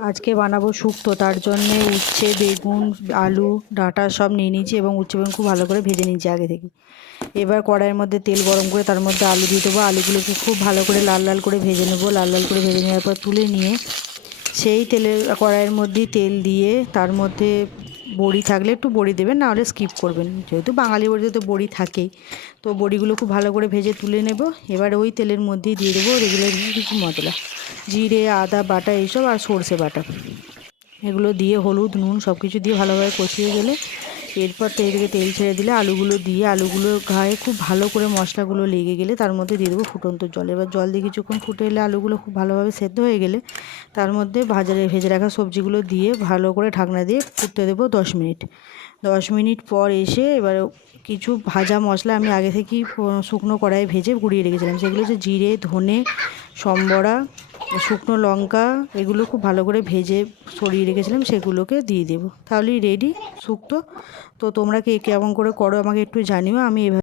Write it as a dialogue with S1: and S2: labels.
S1: আজকে বানাবো শুক্তো তার জন্যে উচ্ছে, বেগুন, আলু, ডাঁটা সব নিয়ে নিয়েছি এবং উচ্ছে বেগুন খুব ভালো করে ভেজে নিয়েছি আগে থেকে। এবার কড়াইয়ের মধ্যে তেল গরম করে তার মধ্যে আলু দিয়ে দেবো। আলুগুলোকে খুব ভালো করে লাল লাল করে ভেজে নেব। লাল লাল করে ভেজে নেওয়ার পর তুলে নিয়ে সেই তেলের কড়াইয়ের মধ্যেই তেল দিয়ে তার মধ্যে বড়ি থাকলে একটু বড়ি দেবেন, নাহলে স্কিপ করবেন। যেহেতু বাঙালি বড়িতে তো বড়ি থাকেই। তো বড়িগুলো খুব ভালো করে ভেজে তুলে নেব। এবার ওই তেলের মধ্যেই দিয়ে দেবো রেগুলার কিছু মশলা। জিরে, আদা, বাটা এইসব আর সর্ষে বাটা। এগুলো দিয়ে হলুদ, নুন সব কিছু দিয়ে ভালোভাবে কষিয়ে গেলে এরপর তেল থেকে তেল ছেড়ে দিলে আলুগুলো দিয়ে, আলুগুলো গায়ে খুব ভালো করে মশলাগুলো লেগে গেলে তার মধ্যে দিয়ে দেবো ফুটন্ত জল। এবার জল দিয়ে কিছুক্ষণ ফুটে এলে আলুগুলো খুব ভালোভাবে সেদ্ধ হয়ে গেলে তার মধ্যে ভাজারে ভেজে রাখা সবজিগুলো দিয়ে ভালো করে ঢাকনা দিয়ে ফুটতে দেবো দশ মিনিট। দশ মিনিট পর এসে এবার কিছু ভাজা মশলা আমি আগে থেকেই শুকনো কড়াইয়ে ভেজে গুঁড়িয়ে রেখেছিলাম। সেগুলো হচ্ছে জিরে, ধনে, সম্বরা শুকনো লঙ্কা, এগুলো খুব ভালো করে ভেজে সরিয়ে রেখেছিলাম, সেগুলোকে দিয়ে দেবো। তাহলেই রেডি শুক্তো। তো তোমরা কে কেমন করে করো আমাকে একটু জানিও, আমি এভাবে